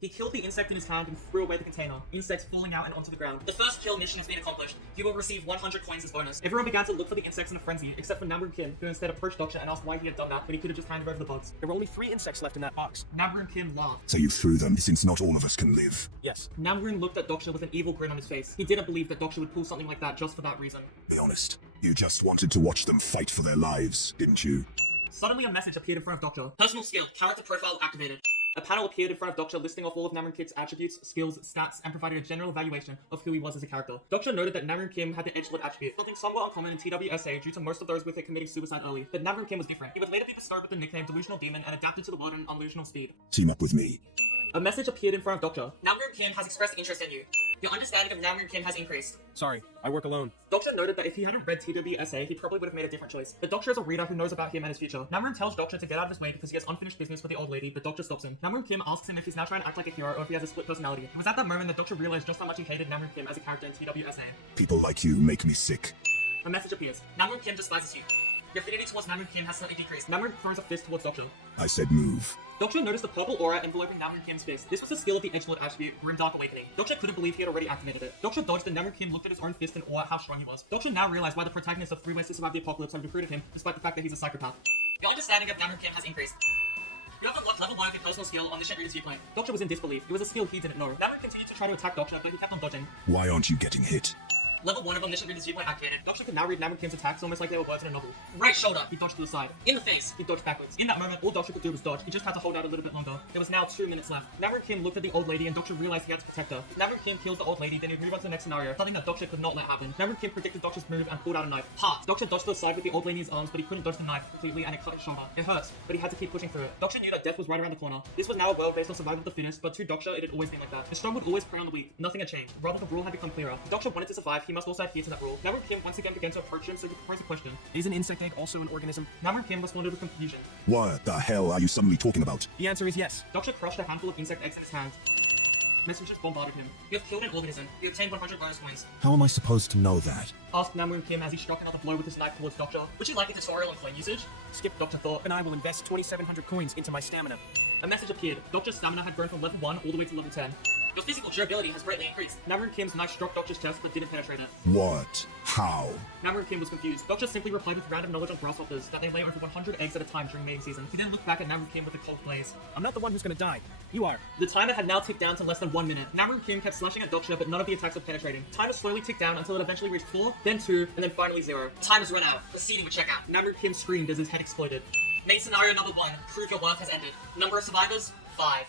He killed the insect in his hand and threw away the container, insects falling out and onto the ground. The first kill mission has been accomplished. You will receive 100 coins as bonus. Everyone began to look for the insects in a frenzy, except for Naruto Kim, who instead approached Doctor and asked why he had done that, but he could have just handed over the bugs. There were only 3 insects left in that box. Naruto Kim laughed. So you threw them, since not all of us can live. Yes. Naruto looked at Doctor with an evil grin on his face. He didn't believe that Doctor would pull something like that just for that reason. Be honest. You just wanted to watch them fight for their lives, didn't you? Suddenly a message appeared in front of Doctor. Personal skill, character profile activated. A panel appeared in front of Doctor listing off all of Naruto Kim's attributes, skills, stats, and provided a general evaluation of who he was as a character. Doctor noted that Naruto Kim had the edgelord attribute, something somewhat uncommon in TWSA due to most of those with it committing suicide early. But Naruto Kim was different. He would later be bestowed with the nickname Delusional Demon and adapted to the world at an illusional speed. Team up with me. A message appeared in front of Doctor. Naruto Kim has expressed interest in you. Your understanding of Naruto Kim has increased. Sorry, I work alone. Doctor noted that if he hadn't read TWSA, he probably would have made a different choice. But Doctor is a reader who knows about him and his future. Naruto tells Doctor to get out of his way because he has unfinished business with the old lady, but Doctor stops him. Naruto Kim asks him if he's now trying to act like a hero or if he has a split personality. It was at that moment that Doctor realized just how much he hated Naruto Kim as a character in TWSA. People like you make me sick. A message appears. Naruto Kim despises you. Your affinity towards Naruto Kim has slightly decreased. Naruto throws a fist towards Doctor. I said move. Doctor noticed the purple aura enveloping Naruto Kim's fist. This was a skill of the edgelord attribute, Grim Dark Awakening. Doctor couldn't believe he had already activated it. Doctor dodged and Naruto Kim looked at his own fist in awe at how strong he was. Doctor now realized why the protagonist of 3 Ways to Survive the Apocalypse had recruited him, despite the fact that he's a psychopath. Your understanding of Naruto Kim has increased. You have unlocked level 1 of your personal skill, Omniscient Reader's Viewpoint. Doctor was in disbelief. It was a skill he didn't know. Naruto continued to try to attack Doctor, but he kept on dodging. Why aren't you getting hit? Level 1 of Omniscient Reader's Viewpoint activated. Doctor could now read Naruto Kim's attacks almost like they were words in a novel. Right shoulder, he dodged to the side. In the face, he dodged backwards. In that moment, all Doctor could do was dodge. He just had to hold out a little bit longer. There was now 2 minutes left. Naruto Kim looked at the old lady and Doctor realized he had to protect her. If Naruto Kim kills the old lady, then he'd move on to the next scenario, something that Doctor could not let happen. Naruto Kim predicted Doctor's move and pulled out a knife. Part. Doctor dodged to the side with the old lady in his arms, but he couldn't dodge the knife completely and it cut his shoulder. It hurt, but he had to keep pushing through it. Doctor knew that death was right around the corner. This was now a world based on survival of the fittest, but to Doctor, it had always been like that. The strong would always prey on the weak. Nothing had changed. Rather, the rule had become clearer. If Doctor wanted to survive, he must also adhere to that rule. Naruto Kim once again began to approach him, so he proposed a question. Is an insect egg also an organism? Naruto Kim responded with confusion. What the hell are you suddenly talking about? The answer is yes. Doctor crushed a handful of insect eggs in his hand. Messengers bombarded him. You have killed an organism. You obtained 100 bonus points. How am I supposed to know that? Asked Naruto Kim as he struck another blow with his knife towards Doctor. Would you like a tutorial on coin usage? Skip, Doctor thought. and I will invest 2,700 coins into my stamina. A message appeared. Doctor's stamina had grown from level 1 all the way to level 10. Your physical durability has greatly increased. Naruto Kim's knife struck Doctor's chest but didn't penetrate it. What? How? Naruto Kim was confused. Doctor simply replied with random knowledge on grasshoppers, that they lay over 100 eggs at a time during mating season. He then looked back at Naruto Kim with a cold glaze. I'm not the one who's gonna die. You are. The timer had now ticked down to less than 1 minute. Naruto Kim kept slashing at Doctor, but none of the attacks were penetrating. The timer slowly ticked down until it eventually reached 4, then 2, and then finally 0. Time has run out. Proceeding with checkout. Naruto Kim screamed as his head exploded. Main scenario number 1. Prove your worth has ended. Number of survivors? 5.